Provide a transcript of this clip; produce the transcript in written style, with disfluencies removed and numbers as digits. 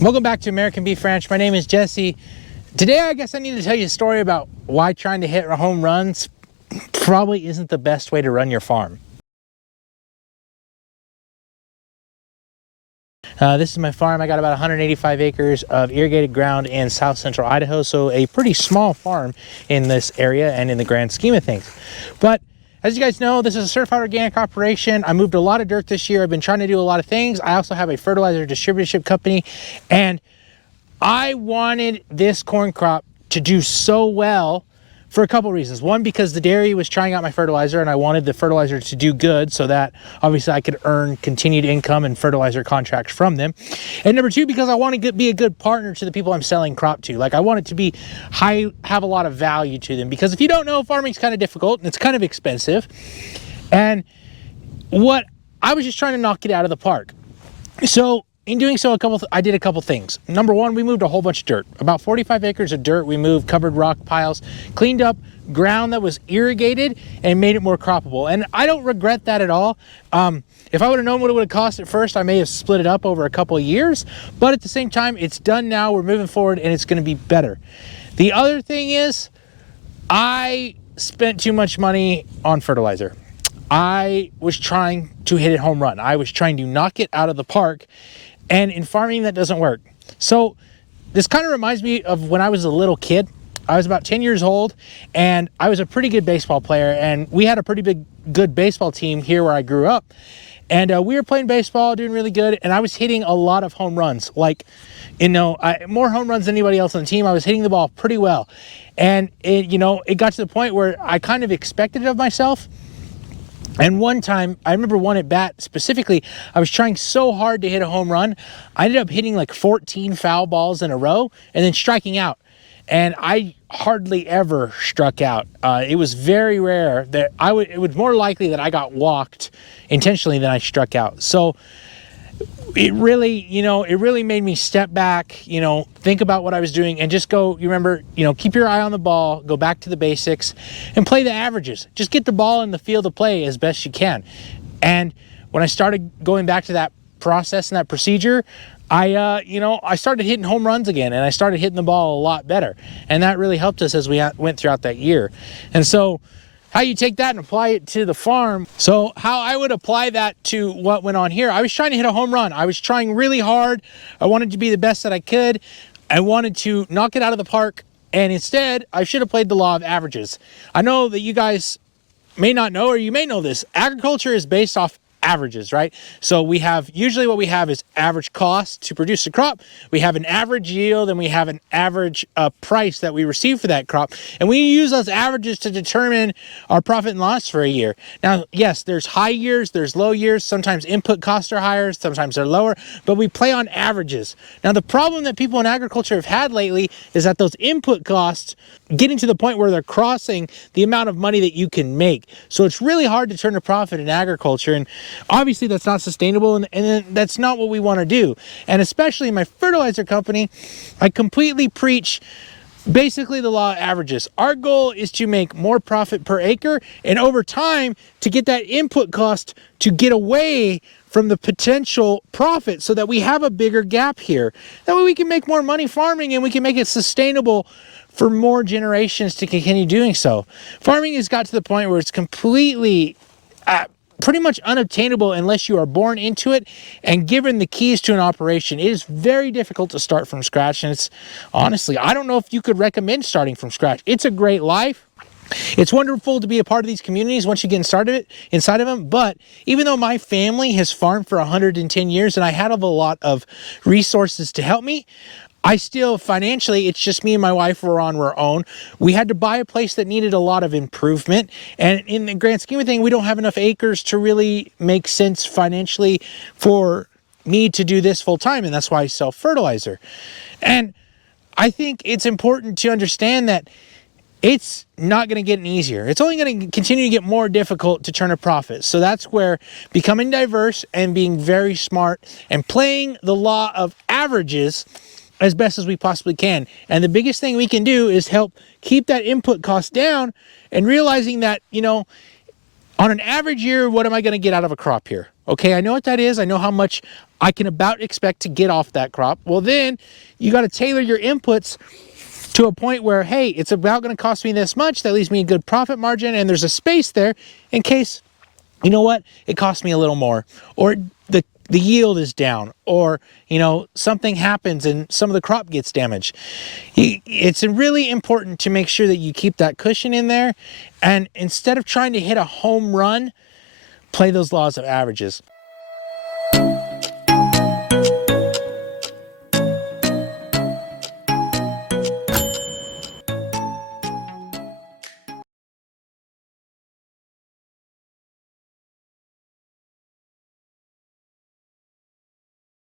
Welcome back to American Beef Ranch. My name is Jesse. Today, I guess I need to tell you a story about why trying to hit home runs probably isn't the best way to run your farm. This is my farm. I got about 185 acres of irrigated ground in south central Idaho, so a pretty small farm in this area and in the grand scheme of things. But as you guys know, this is a certified organic operation. I moved a lot of dirt this year. I've been trying to do a lot of things. I also have a fertilizer distributorship company, and I wanted this corn crop to do so well for a couple reasons. One, because the dairy was trying out my fertilizer and I wanted the fertilizer to do good so that obviously I could earn continued income and fertilizer contracts from them. And number two, because I want to be a good partner to the people I'm selling crop to. Like, I want it to be have a lot of value to them, because if you don't know, farming's kind of difficult and it's kind of expensive. And what I was just trying to knock it out of the park. So in doing so, I did a couple things. Number one, we moved a whole bunch of dirt, about 45 acres of dirt. We moved covered rock piles, cleaned up ground that was irrigated, and made it more croppable. And I don't regret that at all. If I would have known what it would have cost at first, I may have split it up over a couple of years. But at the same time, it's done now. We're moving forward, and it's going to be better. The other thing is, I spent too much money on fertilizer. I was trying to hit it home run. I was trying to knock it out of the park. And in farming, that doesn't work. So this kind of reminds me of when I was a little kid. I was about 10 years old, and I was a pretty good baseball player, and we had a pretty good baseball team here where I grew up. And we were playing baseball, doing really good, and I was hitting a lot of home runs. Like, more home runs than anybody else on the team. I was hitting the ball pretty well. And it got to the point where I kind of expected it of myself. And one time, I remember one at bat specifically, I was trying so hard to hit a home run, I ended up hitting like 14 foul balls in a row and then striking out. And I hardly ever struck out. It was very rare that it was more likely that I got walked intentionally than I struck out. So it really made me step back, think about what I was doing, and just go, keep your eye on the ball, go back to the basics, and play the averages. Just get the ball in the field of play as best you can. And when I started going back to that process and that procedure, I started hitting home runs again, and I started hitting the ball a lot better. And that really helped us as we went throughout that year. And so how you take that and apply it to the farm. So how I would apply that to what went on here, I was trying to hit a home run. I was trying really hard. I wanted to be the best that I could. I wanted to knock it out of the park. And instead, I should have played the law of averages. I know that you guys may not know, or you may know this. Agriculture is based off averages, right? So usually what we have is average cost to produce a crop. We have an average yield, and we have an average price that we receive for that crop. And we use those averages to determine our profit and loss for a year. Now, yes, there's high years, there's low years. Sometimes input costs are higher, sometimes they're lower, but we play on averages. Now, the problem that people in agriculture have had lately is that those input costs getting to the point where they're crossing the amount of money that you can make. So it's really hard to turn a profit in agriculture. And obviously that's not sustainable, and that's not what we want to do. And especially in my fertilizer company, I completely preach basically the law of averages. Our goal is to make more profit per acre, and over time to get that input cost to get away from the potential profit so that we have a bigger gap here. That way we can make more money farming, and we can make it sustainable for more generations to continue doing so. Farming has got to the point where it's completely pretty much unobtainable unless you are born into it and given the keys to an operation. It is very difficult to start from scratch, and it's honestly, I don't know if you could recommend starting from scratch. It's a great life. It's wonderful to be a part of these communities once you get inside of them. But even though my family has farmed for 110 years and I had a lot of resources to help me, I still financially, it's just me and my wife were on our own. We had to buy a place that needed a lot of improvement. And in the grand scheme of things, we don't have enough acres to really make sense financially for me to do this full time. And that's why I sell fertilizer. And I think it's important to understand that it's not going to get any easier. It's only going to continue to get more difficult to turn a profit. So that's where becoming diverse and being very smart and playing the law of averages as best as we possibly can. And the biggest thing we can do is help keep that input cost down, and realizing that, on an average year, what am I going to get out of a crop here? Okay, I know what that is. I know how much I can about expect to get off that crop. Well, then you got to tailor your inputs to a point where, hey, it's about going to cost me this much. That leaves me a good profit margin, and there's a space there in case, you know what, it costs me a little more, or the yield is down, or, you know, something happens and some of the crop gets damaged. It's really important to make sure that you keep that cushion in there, and instead of trying to hit a home run, play those laws of averages.